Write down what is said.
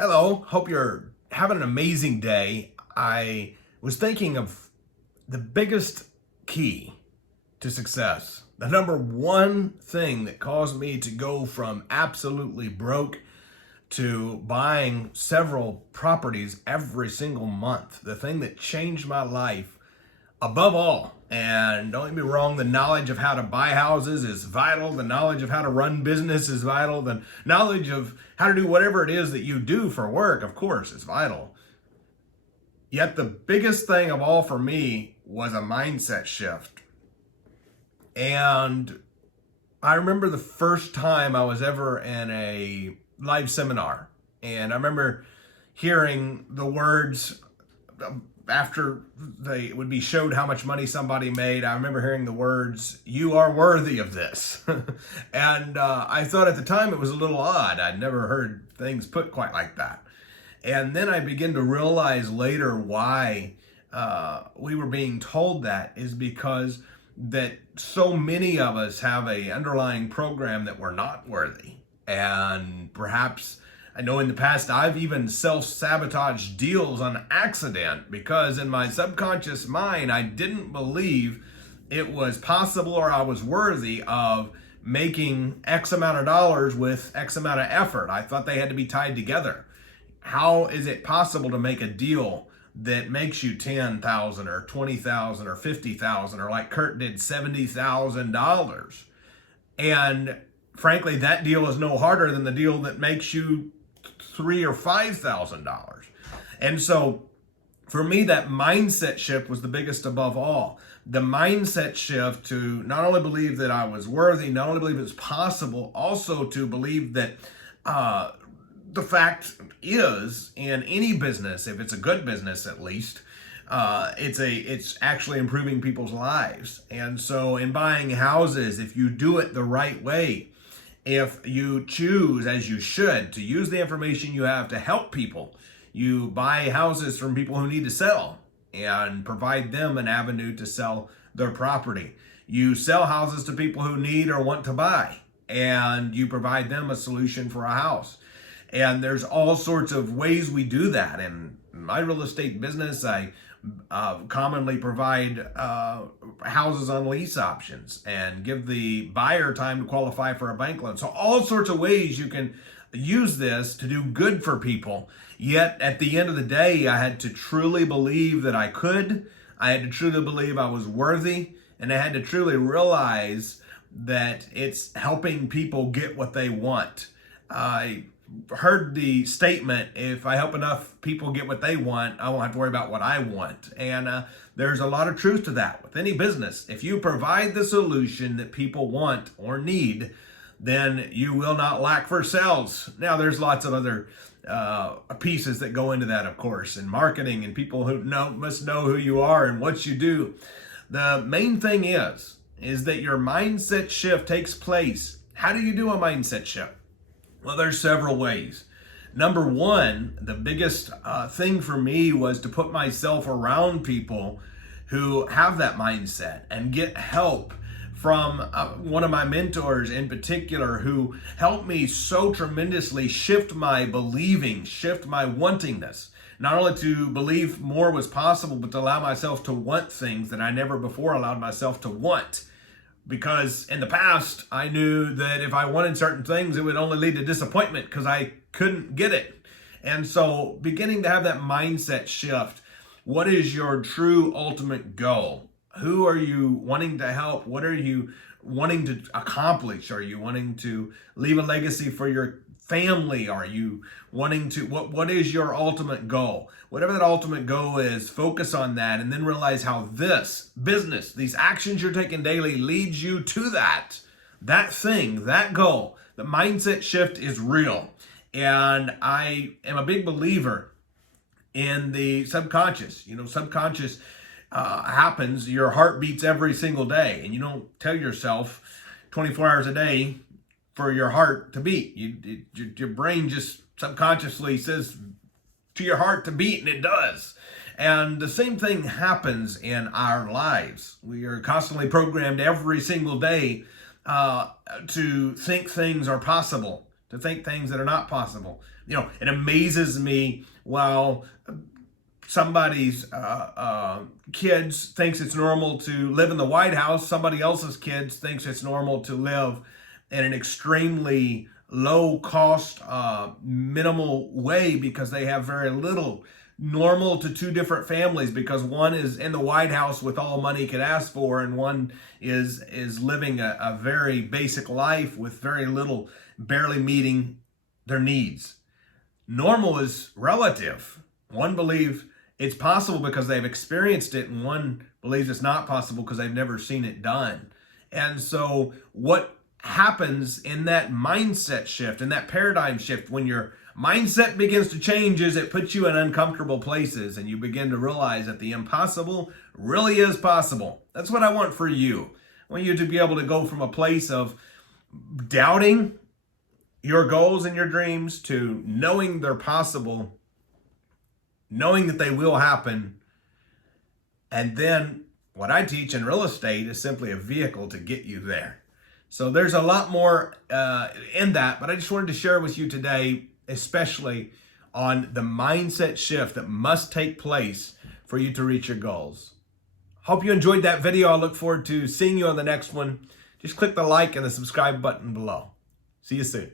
Hello, hope you're having an amazing day. I was thinking of the biggest key to success. The number one thing that caused me to go from absolutely broke to buying several properties every single month. The thing that changed my life above all. And don't get me wrong, the knowledge of how to buy houses is vital. The knowledge of how to run business is vital. The knowledge of how to do whatever it is that you do for work, of course, is vital. Yet the biggest thing of all for me was a mindset shift. And I remember the first time I was ever in a live seminar. And I remember hearing the words after they would be showed how much money somebody made. I remember hearing the words, "You are worthy of this." And I thought at the time it was a little odd. I'd never heard things put quite like that. And then I began to realize later why we were being told that is because that so many of us have a underlying program that we're not worthy. And perhaps I know in the past I've even self-sabotaged deals on accident because in my subconscious mind I didn't believe it was possible or I was worthy of making X amount of dollars with X amount of effort. I thought they had to be tied together. How is it possible to make a deal that makes you $10,000 or $20,000 or $50,000 or like Kurt did $70,000? And frankly, that deal is no harder than the deal that makes you $3,000 or $5,000. And so for me, that mindset shift was the biggest above all. The mindset shift to not only believe that I was worthy, not only believe it's possible, also to believe that the fact is in any business, if it's a good business at least, it's actually improving people's lives. And so in buying houses, if you do it the right way, if you choose, as you should, to use the information you have to help people, you buy houses from people who need to sell and provide them an avenue to sell their property. You sell houses to people who need or want to buy, and you provide them a solution for a house. And there's all sorts of ways we do that. In my real estate business, I commonly provide houses on lease options and give the buyer time to qualify for a bank loan. So all sorts of ways you can use this to do good for people. Yet at the end of the day, I had to truly believe that I could. I had to truly believe I was worthy. And I had to truly realize that it's helping people get what they want. I heard the statement, if I help enough people get what they want, I won't have to worry about what I want. And there's a lot of truth to that with any business. If you provide the solution that people want or need, then you will not lack for sales. Now, there's lots of other pieces that go into that, of course, and marketing, and people who must know who you are and what you do. The main thing is that your mindset shift takes place. How do you do a mindset shift? Well, there's several ways. Number one, the biggest thing for me was to put myself around people who have that mindset and get help from one of my mentors in particular who helped me so tremendously shift my believing, shift my wantingness. Not only to believe more was possible, but to allow myself to want things that I never before allowed myself to want. Because in the past, I knew that if I wanted certain things, it would only lead to disappointment because I couldn't get it. And so beginning to have that mindset shift, what is your true ultimate goal? Who are you wanting to help? What are you wanting to accomplish? Are you wanting to leave a legacy for your family? Are you wanting to, what is your ultimate goal? Whatever that ultimate goal is, focus on that and then realize how this business, these actions you're taking daily leads you to that thing, that goal. The mindset shift is real. And I am a big believer in the subconscious. Subconscious happens, your heart beats every single day, and you don't tell yourself 24 hours a day for your heart to beat. Your brain just subconsciously says to your heart to beat, and it does. And the same thing happens in our lives. We are constantly programmed every single day to think things are possible, to think things that are not possible. You know, it amazes me while somebody's kids thinks it's normal to live in the White House, somebody else's kids thinks it's normal to live in an extremely low cost, minimal way because they have very little. Normal to two different families because one is in the White House with all money could ask for, and one is living a very basic life with very little, barely meeting their needs. Normal is relative. One believes it's possible because they've experienced it, and one believes it's not possible because they've never seen it done. And so what happens in that mindset shift, in that paradigm shift, when your mindset begins to change, is it puts you in uncomfortable places and you begin to realize that the impossible really is possible. That's what I want for you. I want you to be able to go from a place of doubting your goals and your dreams to knowing they're possible, knowing that they will happen. And then what I teach in real estate is simply a vehicle to get you there. So there's a lot more in that, but I just wanted to share with you today, especially on the mindset shift that must take place for you to reach your goals. Hope you enjoyed that video. I look forward to seeing you on the next one. Just click the like and the subscribe button below. See you soon.